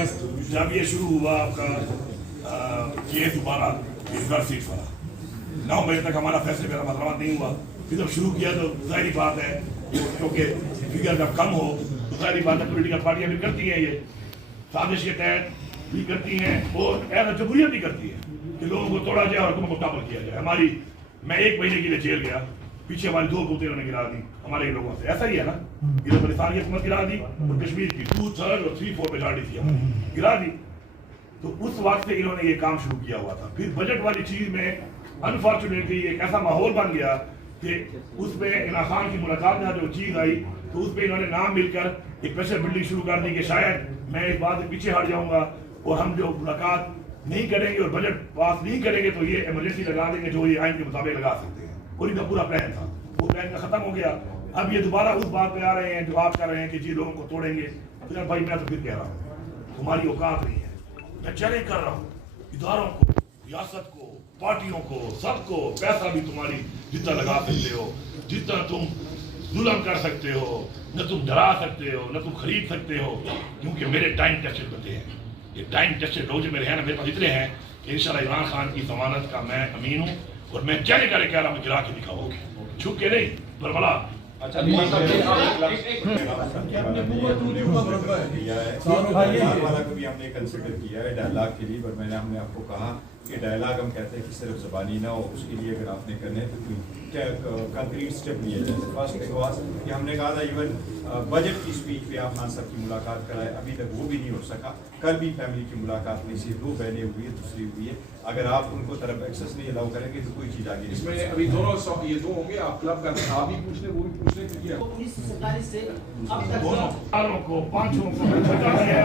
जब ये शुरू हुआ आपका केस दोबारा इस सीट वाला 9 बजे तक हमारा फैसले मेरा मतलब नहीं हुआ। फिर जब शुरू किया तो जाहिर बात है क्योंकि फिगर जब कम हो तो जाहिर बात है पॉलिटिकल पार्टियां भी करती हैं, ये साजिश के तहत भी करती हैं और ऐसा जमहूरियत भी करती है कि लोगों को तोड़ा जाए और हुकूमत को टॉपल किया जाए। मैं 1 महीने के लिए जेल गया, पीछे हमारी 2 हुकूमतें उन्होंने गिरा दी हमारे लोगों से। ऐसा ही है ना, इधर पाकिस्तान की हुकूमत गिरा दी और कश्मीर की 2/3 और 3/4 मेजॉरिटी थी गिरा दी। तो उस वक्त से इन्होंने ये काम शुरू किया हुआ था। फिर बजट वाली चीज में अनफॉर्चुनेटली एक ऐसा माहौल बन गया कि उसमें इमरान खान की मुलाकात में जो चीज आई तो उसमें इन्होंने नाम मिलकर एक प्रेशर बिल्डिंग शुरू कर दी कि शायद मैं इस बात से पीछे हट जाऊंगा और हम जो मुलाकात नहीं करेंगे और बजट पास नहीं करेंगे तो ये इमरजेंसी लगा देंगे जो ये आइन के मुताबिक लगा सकते हैं। और इनका पूरा प्लान था, वो प्लान का खत्म हो गया। अब ये दोबारा उस बात पे आ रहे हैं जो आप कर रहे हैं कि जी लोगों को तोड़ेंगे। तो भाई मैं तो फिर कह रहा हूँ तुम्हारी औकात नहीं है। मैं चैलेंज कर रहा हूँ इदारों को, रियासत को, पार्टियों को, सबको। पैसा भी तुम्हारी जितना लगा सकते हो, जितना तुम जुल्म कर सकते हो, न तुम डरा सकते हो, न तुम खरीद सकते हो, क्योंकि मेरे टाइम टेस्टेड बंदे हैं। ये टाइम टेस्टेड लोग जो मेरे हैं ना, मेरे पास इतने हैं कि इंशाल्लाह इमरान खान की जमानत का मैं अमीन हूँ और मैं चैलेंज करके कह रहा हूँ गिरा के दिखाओगे, छुप के नहीं बरबला। अच्छा वाला को भी हमने कंसिडर किया है डायलॉग के लिए, पर हमने आपको कहा कि डायलॉग हम कहते हैं कि सिर्फ ज़बानी ना हो, उसके लिए अगर आपने करने तो क्या कंक्रीट स्टेप लिए जाए। फर्स्ट थिंग वाज कि हमने कहा था इवन बजट की स्पीच पे आप खान साहब की मुलाकात कराए, अभी तक वो भी नहीं हो सका। कल भी फैमिली की मुलाकात नहीं, सिर्फ 2 बहनें हुई है, दूसरी हुई है। अगर आप उनको तरफ एक्सेस नहीं अलाउ करेंगे तो कोई चीज़ आगे नहीं। इसमें अभी दोनों ये 2 होंगे, आप क्लब का आप भी पूछ ले वो भी पूछ ले, क्योंकि 1947 से अब तक दोनों चारों को, पांचों को पता है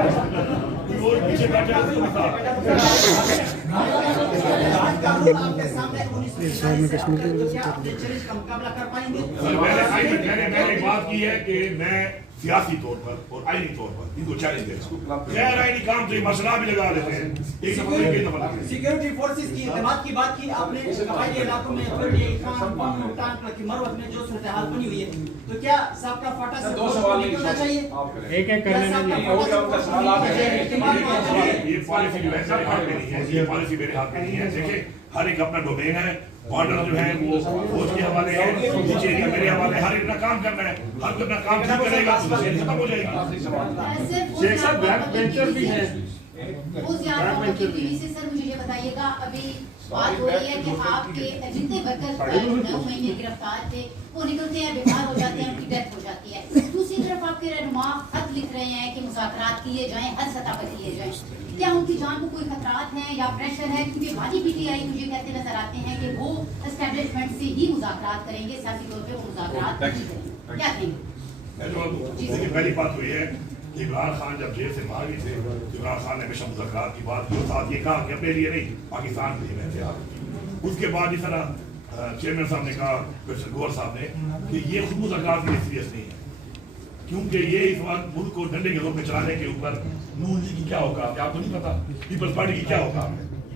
और पीछे बैठा आपके सामने 1947 से आप चैलेंज का मुकाबला कर पाएंगे? मैंने एक बात की है कि मैं सियासी तौर पर और आईनी तौर पर इनको चैलेंज देता हूँ। गैर आईनी काम तो मसला भी लगा देते हैं। सिक्योरिटी फोर्सेस की इत्तेमाद की बात की आपने, कबायली इलाकों में मरवत में जो सूरत हाल बनी हुई है, तो क्या सबका फाटा से 2 सवाल होना चाहिए? एक करने ये पॉलिसी जो है मेरे हाथ में नहीं है, ये पॉलिसी मेरे हाथ में नहीं है। देखिए हर एक अपना डोमेन है, बॉर्डर जो है वो फौज के हवाले है, नीचे एरिया मेरे हवाले है। हर एक अपना काम करना है, हर कोई अपना काम ठीक करेगा तो खत्म हो जाएगी। शेख साहब बैक बेंचर भी हैं, वो ज्यादा टीवी से। सर मुझे ये बताइएगा, अभी बात हो रही है कि आपके जितने वर्कर 9 महीने गिरफ्तार थे वो निकलते हैं, बीमार हो जाते हैं, उनकी डेथ हो जाती है। दूसरी तरफ आपके रहनुमा खत लिख रहे हैं कि मुज़ाकरात किए जाएं, हर सतह पर किए जाएं। क्या उनकी जान को कोई खतरात है या प्रेशर है? क्योंकि भाजी पीटीआई मुझे कहते नजर आते हैं कि वो एस्टेब्लिशमेंट से ही मुज़ाकरात करेंगे, सियासी तौर पे वो मुज़ाकरात नहीं करेंगे। क्या कहेंगे? देखिए पहली बात तो ये है कि इमरान खान जब जेल से बाहर भी थे, इमरान खान ने हमेशा मुज़ाकरात की बात की, साथ ये कहा कि अपने लिए नहीं पाकिस्तान के लिए मैं तैयार हूँ। उसके बाद इस तरह चेयरमैन साहब ने कहा, प्रोफेसर गौर साहब ने, कि ये खुद मुज़ाकरात के लिए सीरियस नहीं है, क्योंकि ये इस वक्त मुल्क को डंडे के जोर में चलाने के ऊपर नून लीग की क्या होगा आपको नहीं पता, पीपल्स पार्टी की क्या होगा।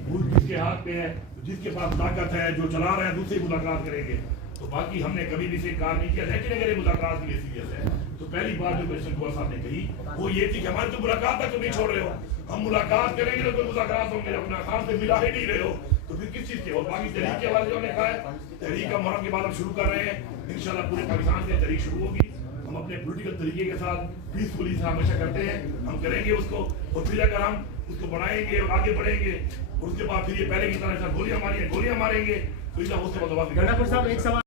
मुल्क जिसके हाथ में है, जिसके पास ताकत है, जो चला रहे हैं, दूसरी मुलाकात करेंगे। तो बाकी हमने कभी भी से कार नहीं किया, लेकिन अगर ये मुलाकात के लिए सीरियस है तो पहली बात जो प्रोफेसर गौर साहब ने कही वो ये थी कि हमारी तो मुलाकात तक तो नहीं छोड़ रहे हो, हम मुलाकात करेंगे तो कोई मुलाकात होंगे, अपना खान से मिला ही नहीं रहे हो तो फिर किस चीज के। और बाकी तहरीक के वाले जो ने कहा है, तहरीक का मुहर्रम के बाद हम शुरू कर रहे हैं, इंशाल्लाह पूरे पाकिस्तान से तहरीक शुरू होगी। हम अपने पॉलिटिकल तरीके के साथ पीसफुली से हमेशा करते हैं, हम करेंगे उसको। और फिर अगर हम उसको बढ़ाएंगे और आगे बढ़ेंगे, उसके बाद फिर ये पहले की तरह गोलियां मारेंगे तो उसके बाद साहब एक सवाल